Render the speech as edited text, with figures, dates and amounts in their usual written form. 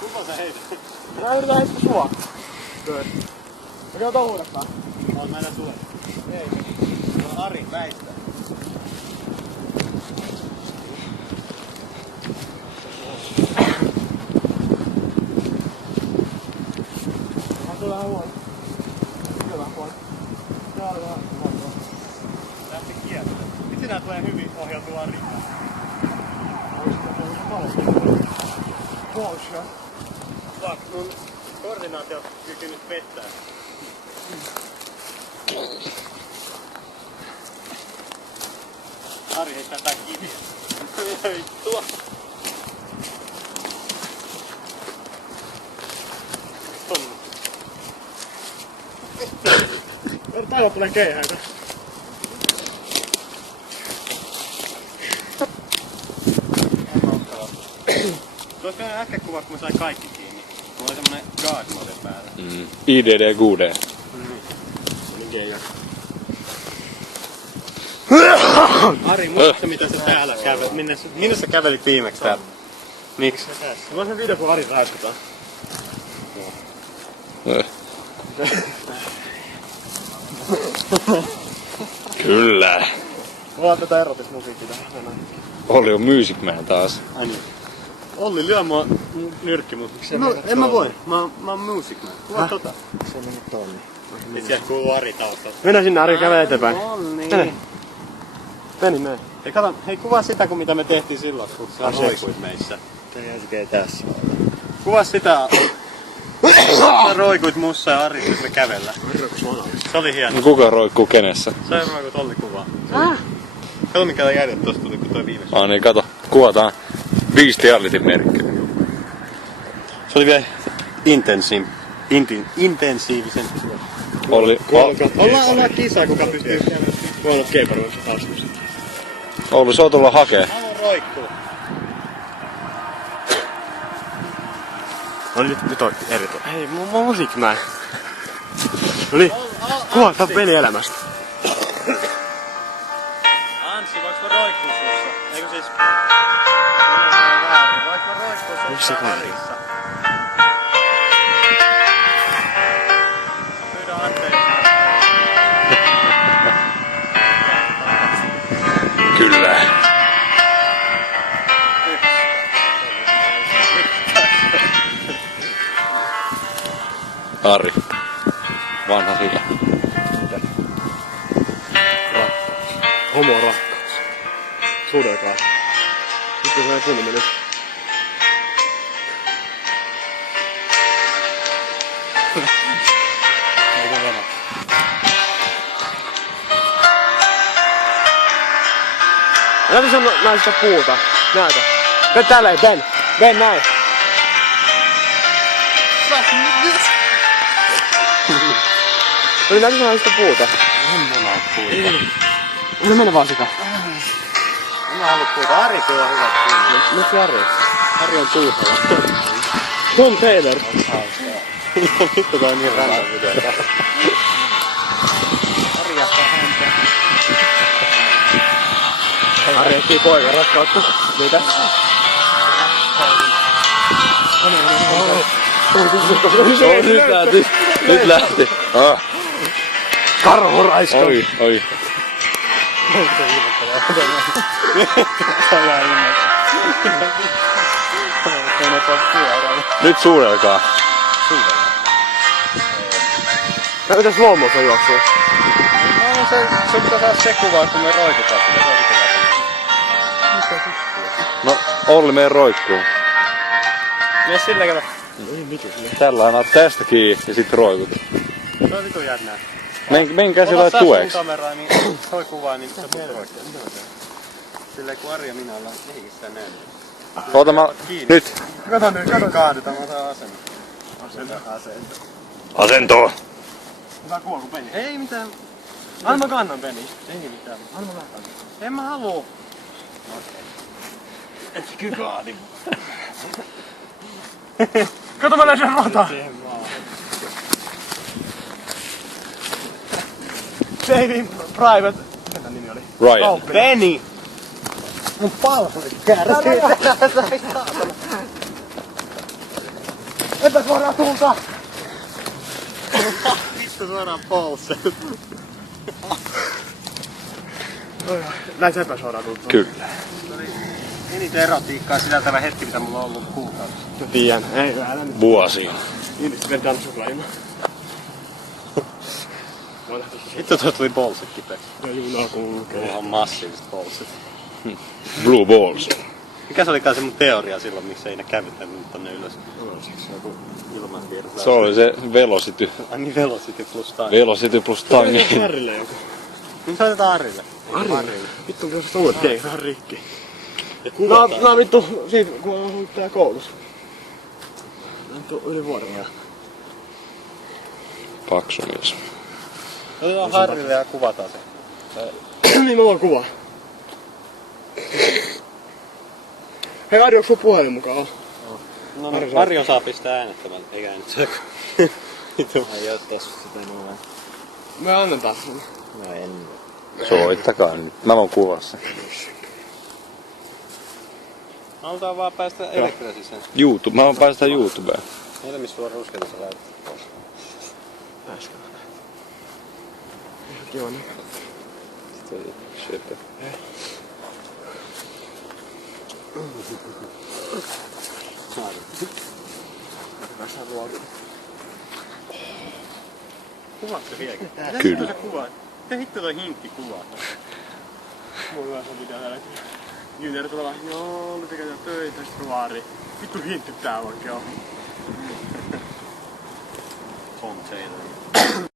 Kuka sä heität? Minä yritän heittää sua. Kyllä. Mä katsotaan uudestaan. Oon mä enää sulle. Ei. No Ari, väistä. Mä tulen vähän huono. Kyllä vähän huono. Tää oli vähän huono. Lähti kiertämään. Vitsi nää tulee hyvin ohjautua Arikaan. Bullshit. Fuck, mun koordinaatiokyky nyt pettää. Ari heittää tää kiviä. Vittua. Täällä tulee keihäitä. Tuossa on äkkä kuva, kun mä sain kaikki kiinni. Mulla oli semmonen God mode päällä. IDD QD. Ari, muistatko mitä sä täällä kävelit? Minne sä kävelit viimeksi täällä? Miksi? Mä oon video, kun Ari raiskataan. Kyllä. Mulla on tätä erotismusiikkia tähän. Olli on Music Man taas. Ai niin. Olli lyö mua nyrkki, mut no, en mä voi. Mä oon music man. Kuva tota. Se meni tonni. Et sieltä kuuluu Ari taustalla. Mennään sinne, Ari, kävelee eteenpäin. Onni. Meni, mene. Hei kato, hei kuvaa sitä kun mitä me tehtiin silloin, kun sä roikuit meissä. Tekee tässä. Kuvaa sitä. Sä roikuit mussa ja Ari me kävellä. Se oli hieno. No kuka roikkuu kenessä? Sä roikut Olli kuvaa. Kato mikä jäljet tosta tuli kun toi viimeis. Niin kato. Kuvataan Bestiality merkki. Se oli vielä intensiivisempi. Olli. Ollaan kisaa kuka pystyy. Voi olla keiparuissa taustassa. Olli, sä oot tulla hakee. Haluan roikkuu. No nyt on eri tuo. Hei, mä oon Music Man. Noniin, kuvataan pelielämästä. Anssi, voiks mä roikkuu sussa? Eikö siis... Voiks mä roikkuu sussa Arissa? Mä pyydän anteeksi. Kyllä. Ari. Vanha hyvä. Homo rakkaus. Sudelkaa. Nyt on sellainen kunnon meni. Eikö vana? Näytä sun naisista puuta. Näytä. Nyt tälleen, Ben. Ben, näin. Oli näytä sun naisista puuta. En mä oo puhuta. No mene vaan sika. En mä halua puhuta. Ari tuo hyvät puhuta. Nyt se Ari. Ari on puuhalla. Tom Taylor. Vittu toi on niin random video. Ari jättää häntä. Ari etsii poikan rakkautta. Mitä? Nyt lähti. Karhuraiska. Oi. Nyt suudelkaa. Näytä slow-motion juoksua. No se pitää saada se kuva, kun me roikutaan sitä. Se on vittu. No, Olli meidän roikkuu. Mies sillä kato. Tällä tästä kiinni ja sit roikut. Se on vitun jännää. Menkää sillä tueksi. Ota kameraa, niin toi kuvaa, niin se voi roikkaa. Silleen kun Ari ja minä ollaan kehikissä näin. Ota mä nyt. Kato nyt, kato. Kaadetaan, mä otan asento. Asentoa. Hyvä kuva kun Penny. Ei mitään. Anna mä kannan Penny. Ei mitään. Anna mä kannan. En mä haluu. Kyllä kaadi. Kato mä lähdin rata. Saving Private. Mikä tän nimi oli? Ryan. Penny! Mun palvelit kärsii. tulta! Vittu suoraan polseen. Näin se epäsuoraan tuntuu. Kyllä. Eniten erotiikkaa sisältävä hetki, mitä mulla on ollut kuukaudessa. Mä tiedän. Ei, älä nyt. Vuosi. Ihmiset vedetään suklaima. Vittu tuo tuli polset kipeäksi. Ja juna kulkee. Mulla on massiiviset polset. Blue balls. Mikä se olikaan se mun teoria silloin, miksei ne kävyttänyt tonne ylös? Siksi joku ilmanvirtaus. Se oli se velocity. Ai niin velocity plus time. Velocity plus time. Harrille joku. Niin soitetaan Arille. Harrille? Vittu kun se uudet keikat on rikki. Ja kuvataan. Nää vittu siitä kun on ollut tää koulutus. Vittu yli vuoden vielä. Paksu mies. Otetaan Harrille ja kuvataan se. Niin mä voin kuvaa. Hei Ari, onks sun puhelin mukaan? No Marjo saa pistää äänettämään, eikä äänettää. Vittu. Ei oo tossa sitä noin. Me annetaan sulle. No en. Soittakaa nyt. Mä voin kuvaa sen. Halutaan vaan päästä elektriä sisään. YouTube. Mä voin päästä YouTubeen. Meillä missä sulla on ruskeita sä lähdet. Äsken. Ihan kiva niin. Sitten shit. Päästään ruokaan. Kuvaatko vieläkin? Kyllä. Sä kuvaat. Mitä hitto toi hinkki kuvaa? Mulla on se video täällä. Junior tulee vaan, joo, nyt tekee töitä, sit ruori. Vittu hintti tää oikein on. Tom Taylor.